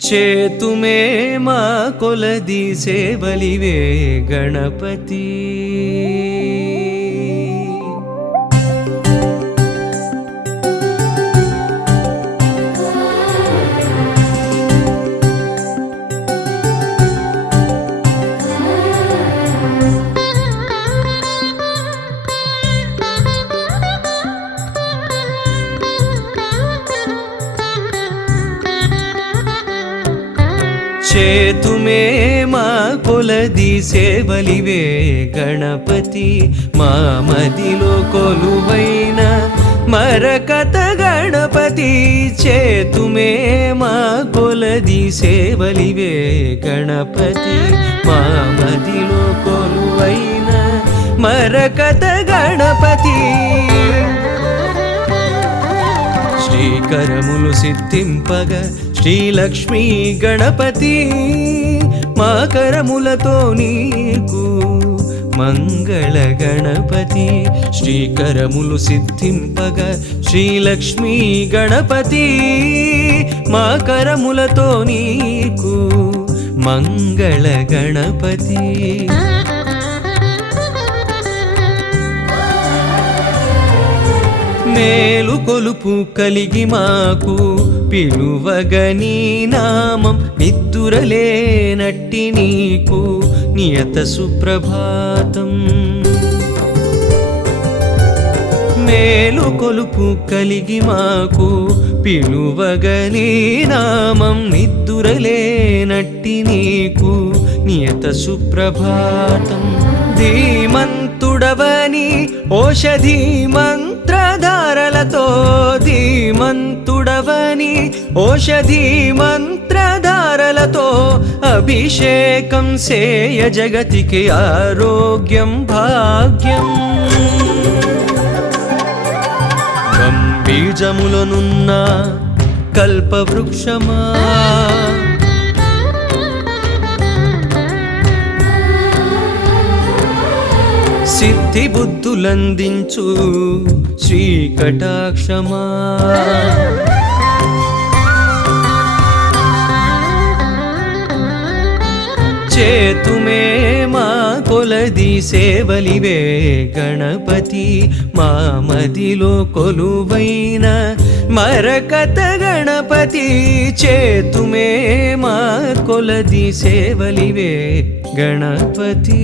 చేతుమే మా కొలది సేవలివే గణపతి. చేతుమే మా కొలది సేవలివే గణపతి. మా మదిలో కొలువైన మరకత గణపతి. చేతుమే మా కొలది సేవలివే గణపతి. మా మదిలో కొలువైన మరకత గణపతి. శ్రీకరములు సిద్ధింపగ శ్రీలక్ష్మీ గణపతి. మా కరములతో నీకు మంగళ గణపతి. శ్రీకరములు సిద్ధింపగ శ్రీలక్ష్మీ గణపతి. మా కరములతో నీకు మంగళ గణపతి. మేలు కొలుపు కలిగి మాకు పిలువగని నామం. నిద్దురలేనట్టి నీకు నియత సుప్రభాతం. మేలు కొలుపు కలిగి మాకు పిలువగని నామం. నిద్దురలేనట్టి నీకు నియత సుప్రభాతం. ధీమంతుడవని ఓషధి మంత్రధారలతో. ధీమంతుడవని ఓషధి మంత్రధారలతో. అభిషేకం సేయ జగతికి ఆరోగ్యం భాగ్యం. బీజములనున్న కల్పవృక్షమా. సిద్ధి బుద్ధులందించు శ్రీకటాక్షమా. చేతుమే మా కొలది సేవలివే గణపతి. మా మదిలో కొలువైన మరకత గణపతి. చేతుమే మా కొలది సేవలివే గణపతి.